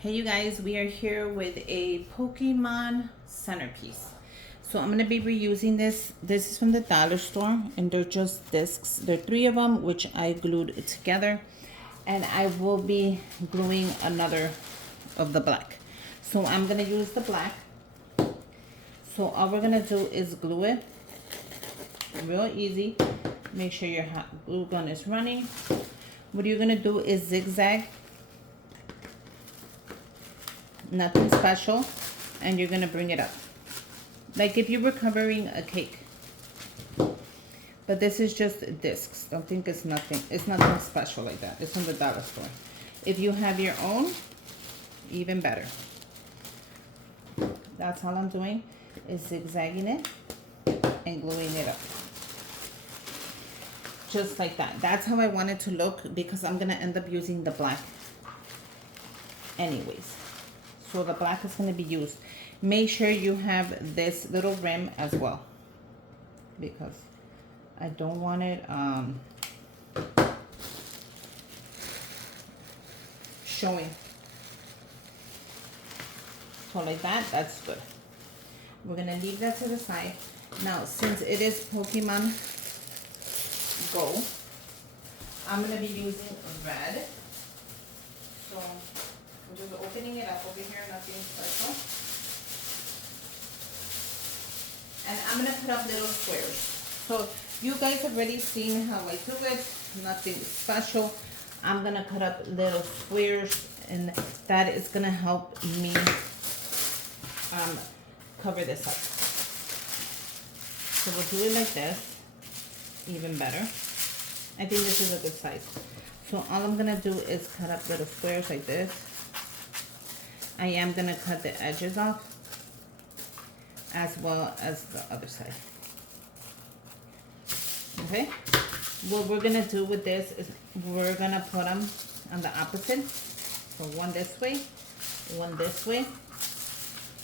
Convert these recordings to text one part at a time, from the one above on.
Hey you guys, we are here with a Pokemon Centerpiece. So I'm going to be reusing this. This is from the dollar store and they're just discs. There are 3 of them which I glued together, and I will be gluing another of the black. So I'm going to use the black. So all we're going to do is glue it. Real easy. Make sure your hot glue gun is running. What you're going to do is zigzag. Nothing special, and you're gonna bring it up like if you were covering a cake, but this is just discs. Don't think it's nothing special like that. It's from the dollar store. If you have your own, even better. That's all I'm doing, is zigzagging it and gluing it up just like that. That's how I want it to look, because I'm gonna end up using the black anyways. So the black is going to be used. Make sure you have this little rim as well, because I don't want it showing. So like that, that's good. We're going to leave that to the side. Now, since it is Pokemon Go, I'm going to be using red. So I'm just opening it up over here, nothing special. And I'm going to put up little squares. So you guys have already seen how I do it, nothing special. I'm going to cut up little squares, and that is going to help me cover this up. So we'll do it like this, even better. I think this is a good size. So all I'm going to do is cut up little squares like this. I am going to cut the edges off as well as the other side. Okay? What we're going to do with this is we're going to put them on the opposite. So one this way, one this way.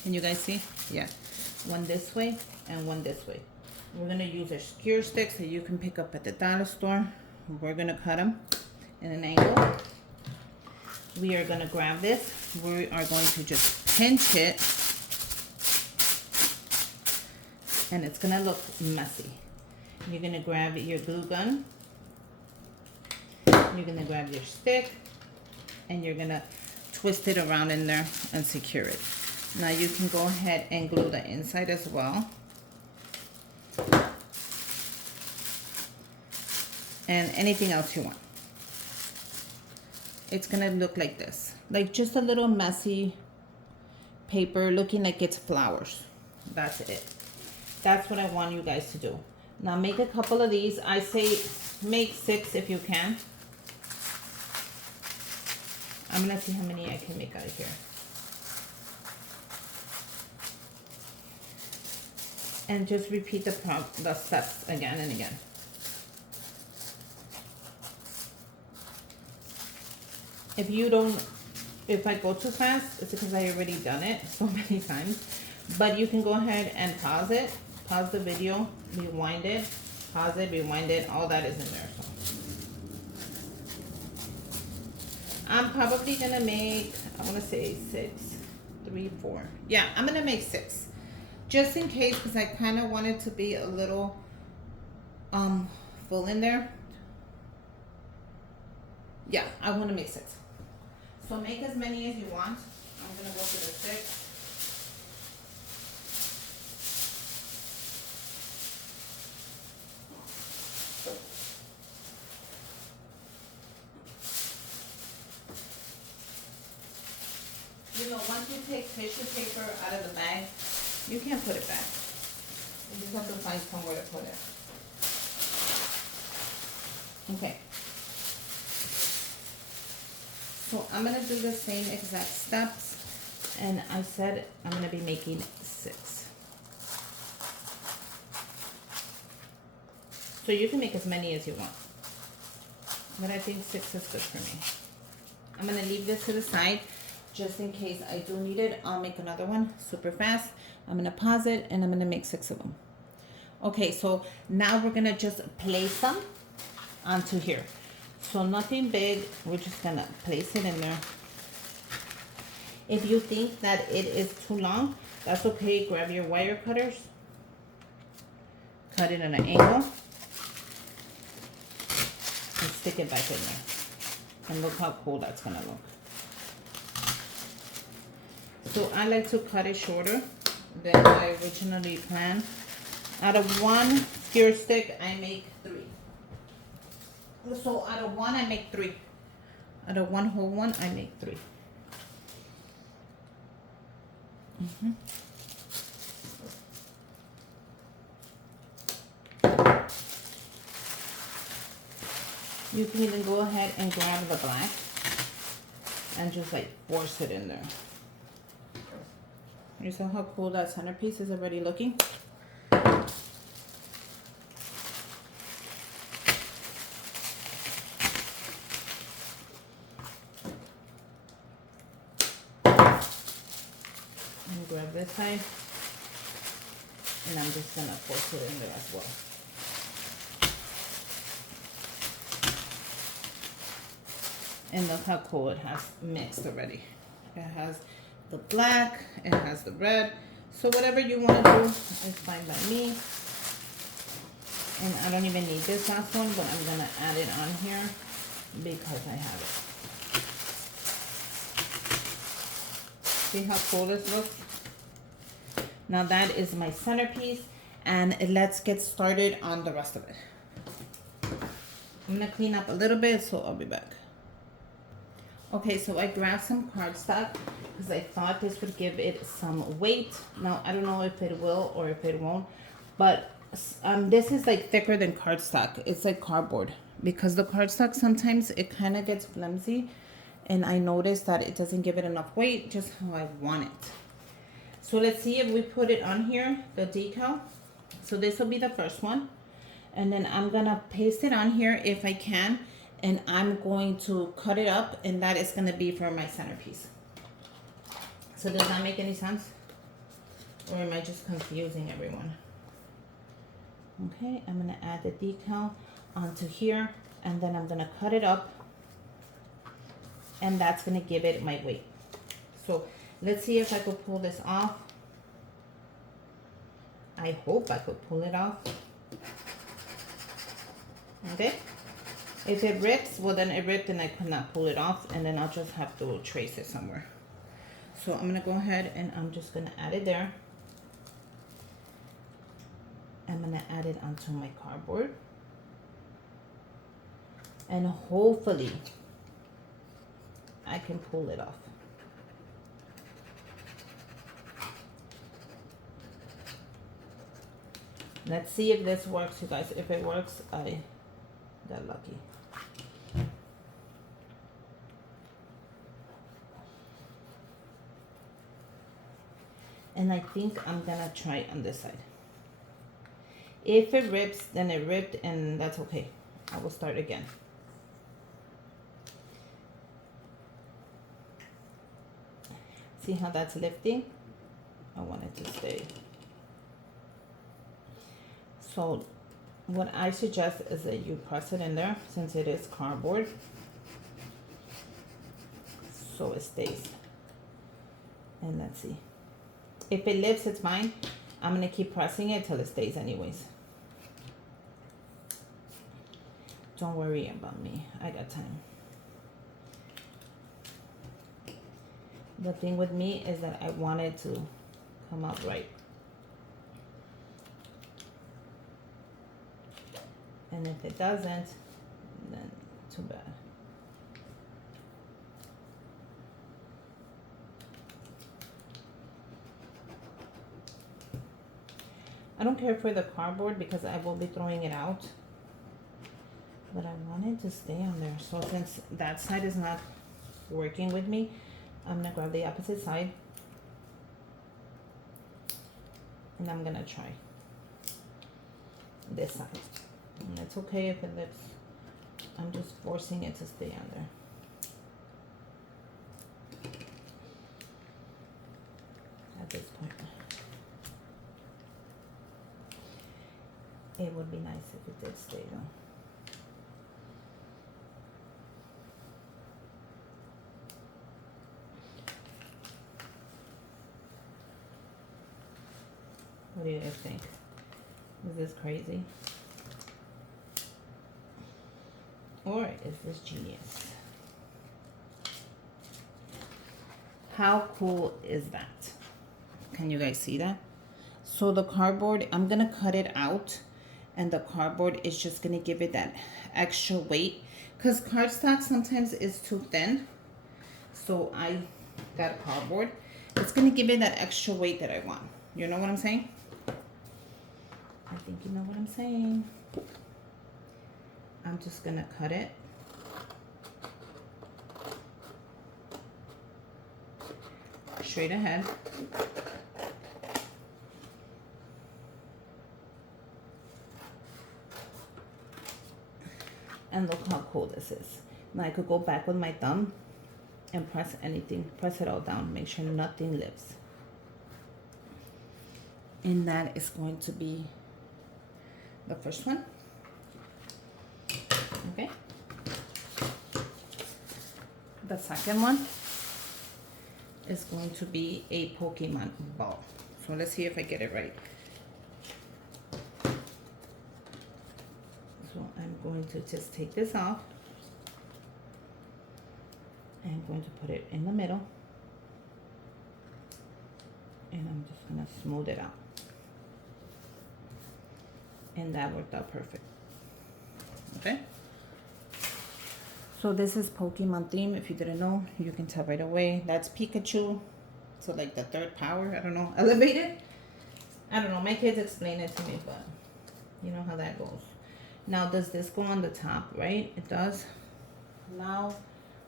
Can you guys see? Yeah. One this way and one this way. We're going to use our skewer sticks that you can pick up at the dollar store. We're going to cut them in an angle. We are going to grab this. We are going to just pinch it, and it's going to look messy. You're going to grab your glue gun. You're going to grab your stick, and you're going to twist it around in there and secure it. Now you can go ahead and glue the inside as well. And anything else you want. It's gonna look like this, like just a little messy paper looking like it's flowers. That's it. That's what I want you guys to do. Now make a couple of these. I say make 6 if you can. I'm gonna see how many I can make out of here. And just repeat the steps again and again. If I go too fast, it's because I already done it so many times. But you can go ahead and pause it, pause the video, rewind it, pause it, rewind it, all that is in there. So I'm probably gonna make, I wanna say 6, 3, 4. Yeah, I'm gonna make 6. Just in case, because I kind of want it to be a little full in there. Yeah, I want to make 6. So make as many as you want. I'm going to go for the 6. You know, once you take tissue paper out of the bag, you can't put it back. You just have to find somewhere to put it. Okay. So I'm going to do the same exact steps, and I said I'm going to be making 6. So you can make as many as you want, but I think 6 is good for me. I'm going to leave this to the side just in case I do need it. I'll make another one super fast. I'm going to pause it, and I'm going to make 6 of them. Okay, so now we're going to just place them onto here. So nothing big, we're just gonna place it in there. If you think that it is too long, that's okay. Grab your wire cutters, cut it at an angle, and stick it back in there. And look how cool that's gonna look. So I like to cut it shorter than I originally planned. Out of one skewer stick, I make 3. So out of one, I make 3. Out of one whole one, I make 3. You can even go ahead and grab the black and just like force it in there. You saw how cool that centerpiece is already looking? And grab this side, and I'm just gonna force it in there as well. And look how cool it has mixed already. It has the black, it has the red. So whatever you want to do is fine by me. And I don't even need this last one, but I'm gonna add it on here because I have it. See how cool this looks? Now that is my centerpiece, and let's get started on the rest of it. I'm gonna clean up a little bit, so I'll be back. Okay, so I grabbed some cardstock because I thought this would give it some weight. Now, I don't know if it will or if it won't, but this is like thicker than cardstock. It's like cardboard, because the cardstock sometimes it kind of gets flimsy, and I noticed that it doesn't give it enough weight, just how I want it. So let's see if we put it on here, the decal. So this will be the first one, and then I'm gonna paste it on here if I can. And I'm going to cut it up, and that is going to be for my centerpiece. So does that make any sense? Or am I just confusing everyone? Okay, I'm going to add the decal onto here, and then I'm going to cut it up, and that's going to give it my weight. So let's see if I could pull this off. I hope I could pull it off. Okay. If it rips, well then it ripped and I could not pull it off, and then I'll just have to trace it somewhere. So I'm going to go ahead and I'm just going to add it there. I'm going to add it onto my cardboard. And hopefully I can pull it off. Let's see if this works, you guys. If it works, I got lucky. And I think I'm gonna try on this side. If it rips, then it ripped, and that's okay. I will start again. See how that's lifting? I want it to stay. So what I suggest is that you press it in there, since it is cardboard, so it stays. And let's see. If it lifts, it's fine. I'm going to keep pressing it till it stays anyways. Don't worry about me. I got time. The thing with me is that I want it to come out right. And if it doesn't, then too bad. I don't care for the cardboard because I will be throwing it out. But I want it to stay on there. So since that side is not working with me, I'm going to grab the opposite side. And I'm going to try this side. And it's okay if it lifts. I'm just forcing it to stay on there. At this point. It would be nice if it did stay though. What do you guys think? Is this crazy? Or is this genius? How cool is that? Can you guys see that? So the cardboard, I'm gonna cut it out, and the cardboard is just gonna give it that extra weight, because cardstock sometimes is too thin. So I got cardboard. It's gonna give it that extra weight that I want. You know what I'm saying? I think you know what I'm saying. I'm just gonna cut it. Straight ahead. And look how cool this is. Now I could go back with my thumb and press anything, press it all down, make sure nothing lives. And that is going to be the first one. Okay. The second one is going to be a Pokemon ball. So let's see if I get it right. So I'm going to just take this off. I'm going to put it in the middle. And I'm just going to smooth it out. And that worked out perfect. Okay. So this is Pokemon theme. If you didn't know, you can tell right away. That's Pikachu. So like the third power, I don't know, elevated. I don't know, my kids explain it to me, but you know how that goes. Now, does this go on the top, right? It does. Now,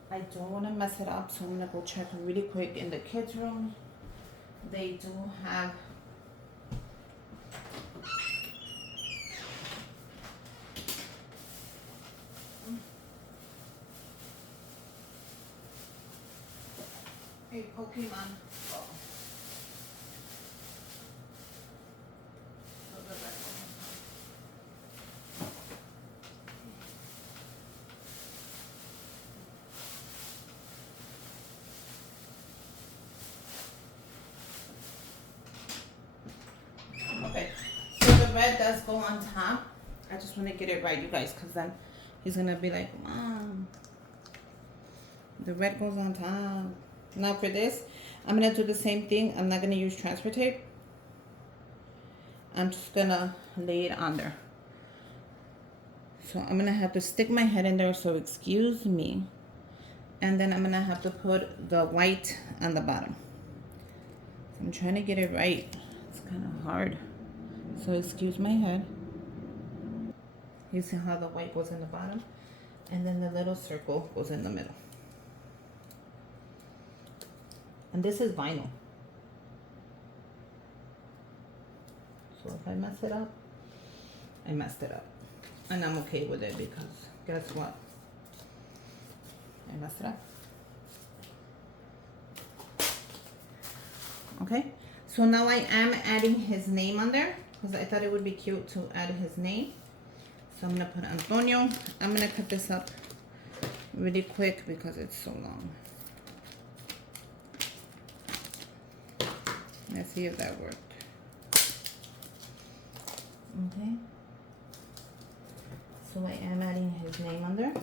I don't want to mess it up, so I'm going to go check really quick in the kids' room. They do have a Pokemon ball. Okay, so the red does go on top. I just want to get it right, you guys, because then he's going to be like, Mom, the red goes on top. Now for this, I'm going to do the same thing. I'm not going to use transfer tape. I'm just going to lay it on there. So I'm going to have to stick my head in there, so excuse me. And then I'm going to have to put the white on the bottom. So I'm trying to get it right. It's kind of hard. So excuse my head. You see how the white goes in the bottom? And then the little circle goes in the middle. And this is vinyl. So if I mess it up, I messed it up. And I'm okay with it because guess what? I messed it up. Okay, so now I am adding his name on there because I thought it would be cute to add his name. So I'm gonna put Antonio. I'm gonna cut this up really quick because it's so long. Let's see if that worked. Okay. So I am adding his name on there.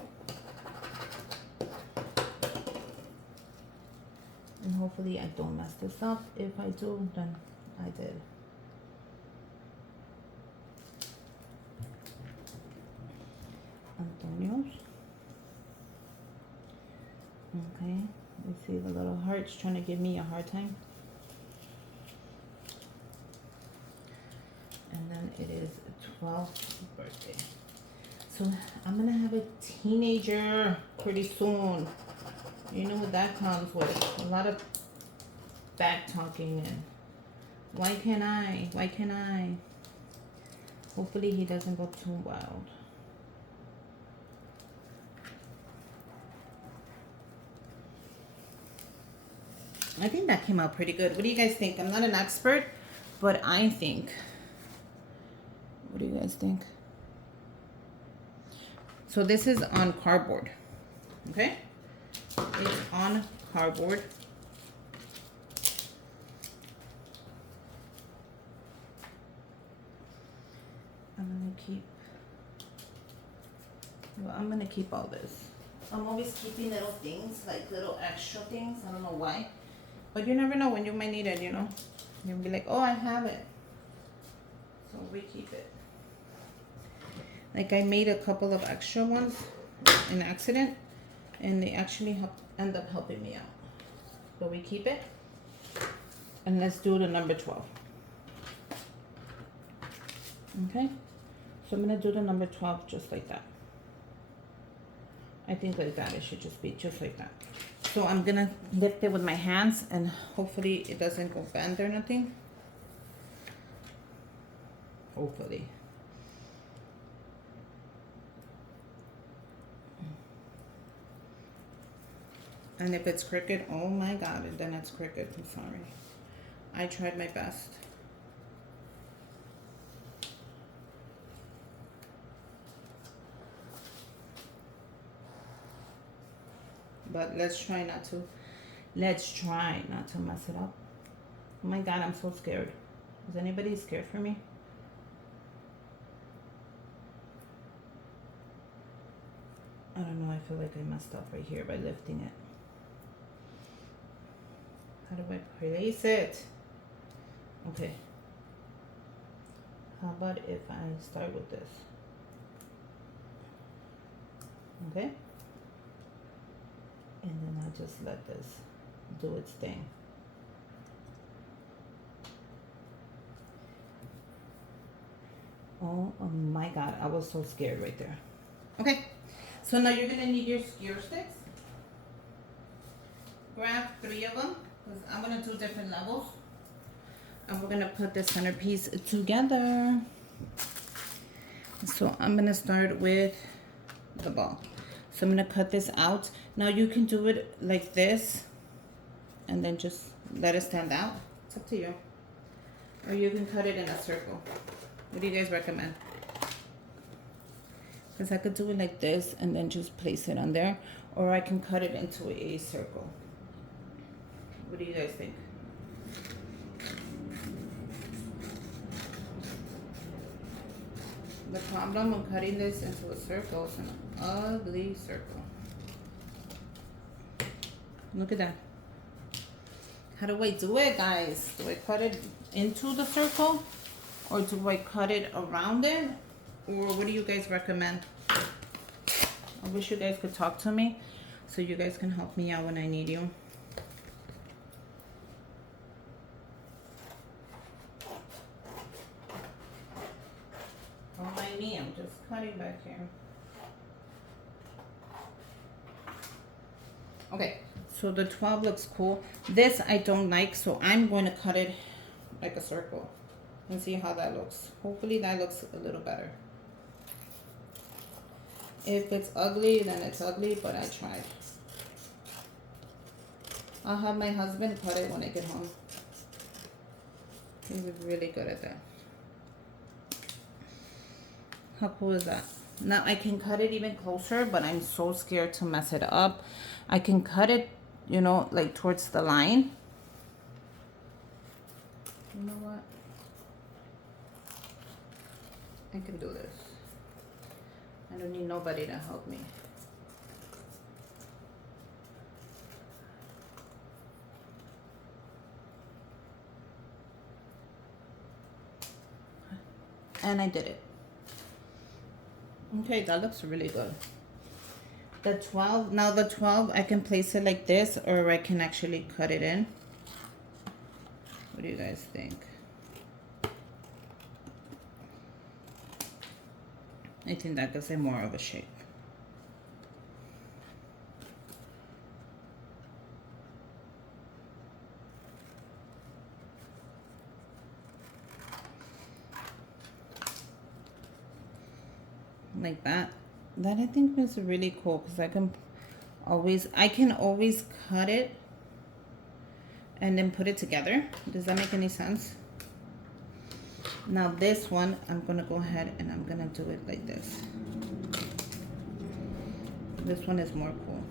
And hopefully I don't mess this up. If I do, then I did. Antonio's. Okay. You see the little hearts trying to give me a hard time. And then it is 12th birthday. So I'm gonna have a teenager pretty soon. You know what that comes with? A lot of back talking and why can't I? Why can't I? Hopefully he doesn't go too wild. I think that came out pretty good. What do you guys think? I'm not an expert, but I think. What do you guys think? So this is on cardboard, okay? It's on cardboard. I'm gonna keep all this. I'm always keeping little things, like little extra things. I don't know why. But you never know when you might need it, you know? You'll be like, oh, I have it. So we keep it. Like I made a couple of extra ones in accident, and they actually end up helping me out. So we keep it. And let's do the number 12. Okay? So I'm gonna do the number 12 just like that. I think like that, it should just be just like that. So I'm gonna lift it with my hands and hopefully it doesn't go bend or nothing. Hopefully. And if it's crooked, oh my God, then it's crooked, I'm sorry. I tried my best. But let's try not to mess it up. Oh my God, I'm so scared. Is anybody scared for me? I don't know, I feel like I messed up right here by lifting it. How do I place it? Okay. How about if I start with this? Okay. And then I just let this do its thing. Oh my God, I was so scared right there. Okay, so now you're gonna need your skewer sticks. Grab 3 of them, because I'm gonna do different levels. And we're gonna put the centerpiece together. So I'm gonna start with the ball. So I'm gonna cut this out. Now you can do it like this and then just let it stand out. It's up to you. Or you can cut it in a circle. What do you guys recommend? Because I could do it like this and then just place it on there. Or I can cut it into a circle. What do you guys think? The problem of cutting this into a circle is an ugly circle. Look at that. How do I do it, guys? Do I cut it into the circle? Or do I cut it around it? Or what do you guys recommend? I wish you guys could talk to me so you guys can help me out when I need you. Don't mind me, I'm just cutting back here. Okay, so the 12 looks cool. This I don't like, so I'm going to cut it like a circle and see how that looks. Hopefully that looks a little better. If it's ugly, then it's ugly, but I tried. I'll have my husband cut it when I get home. He's really good at that. How cool is that? Now I can cut it even closer, but I'm so scared to mess it up. I can cut it, you know, like towards the line. You know what? I can do this. I don't need nobody to help me. And I did it. Okay, that looks really good. The 12, now the 12, I can place it like this, or I can actually cut it in. What do you guys think? I think that gives it more of a shape. Like that. That I think is really cool because I can always cut it and then put it together. Does that make any sense? Now this one, I'm gonna go ahead and I'm gonna do it like this. This one is more cool.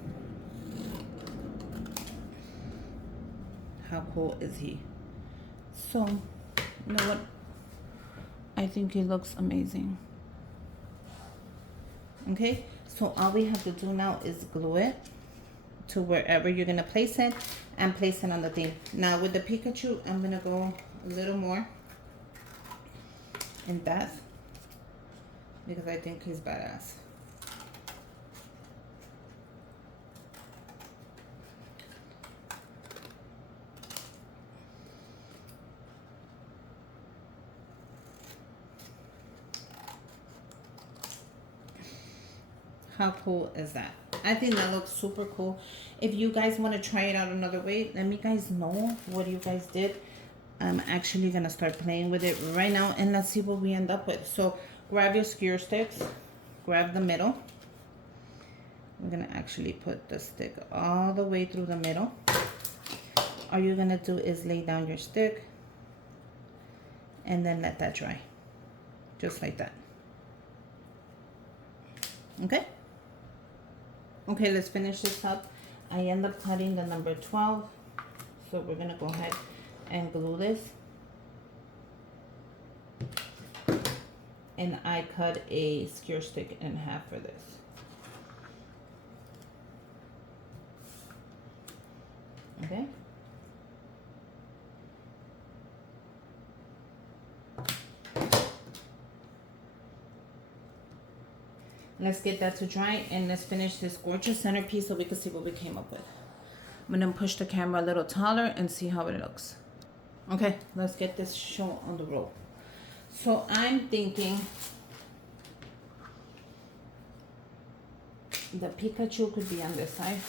How cool is he? So, you know what? I think it looks amazing. Okay, so all we have to do now is glue it to wherever you're gonna place it and place it on the thing. Now with the Pikachu, I'm gonna go a little more in depth because I think he's badass. How cool is that? I think that looks super cool. If you guys want to try it out another way, let me guys know what you guys did. I'm actually gonna start playing with it right now and let's see what we end up with. So grab your skewer sticks, grab the middle. I'm gonna actually put the stick all the way through the middle. All you're gonna do is lay down your stick and then let that dry, just like that. Okay. Okay, let's finish this up. I end up cutting the number 12. So we're gonna go ahead and glue this. And I cut a skewer stick in half for this. Okay. Let's get that to dry and let's finish this gorgeous centerpiece so we can see what we came up with. I'm gonna push the camera a little taller and see how it looks. Okay, let's get this show on the road. So I'm thinking the Pikachu could be on this side.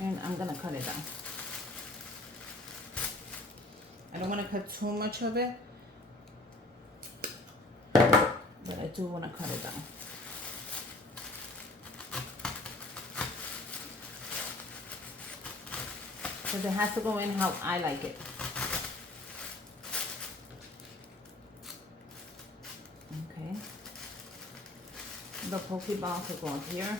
And I'm gonna cut it down. I don't want to cut too much of it, but I do want to cut it down. Because it has to go in how I like it. Okay. The Pokeball could go up here.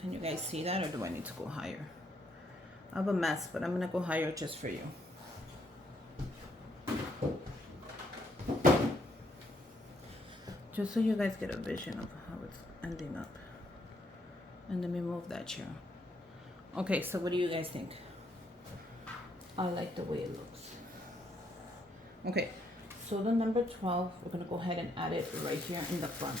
Can you guys see that, or do I need to go higher? I have a mess, but I'm gonna go higher just for you. Just so you guys get a vision of how it's ending up. And let me move that chair. Okay, so what do you guys think? I like the way it looks. Okay, so the number 12, we're gonna go ahead and add it right here in the front.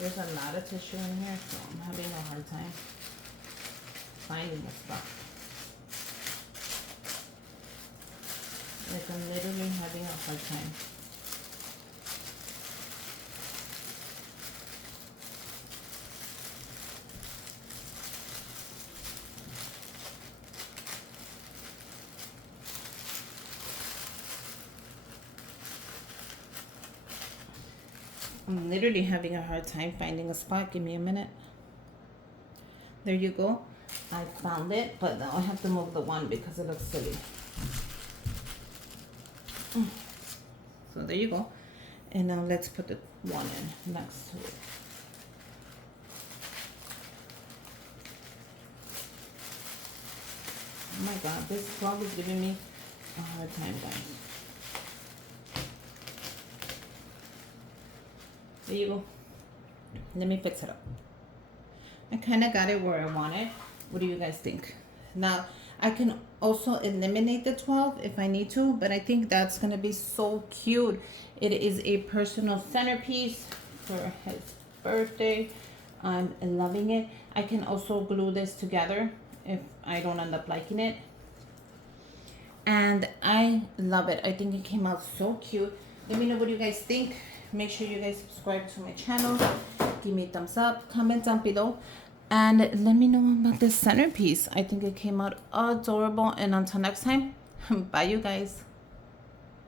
There's a lot of tissue in here, so I'm having a hard time finding the spot. Like I'm literally having a hard time. I'm literally having a hard time finding a spot. Give me a minute. There you go. I found it, but now I have to move the one because it looks silly. So there you go. And now let's put the one in next to it. Oh my god, this vlog is giving me a hard time, guys. There you go. Let me fix it up. I kind of got it where I want it. What do you guys think? Now, I can also eliminate the 12 if I need to, but I think that's going to be so cute. It is a personal centerpiece for his birthday. I'm loving it. I can also glue this together if I don't end up liking it. And I love it. I think it came out so cute. Let me know what you guys think. Make sure you guys subscribe to my channel. Give me a thumbs up. Comment down below. And let me know about this centerpiece. I think it came out adorable. And until next time, bye you guys.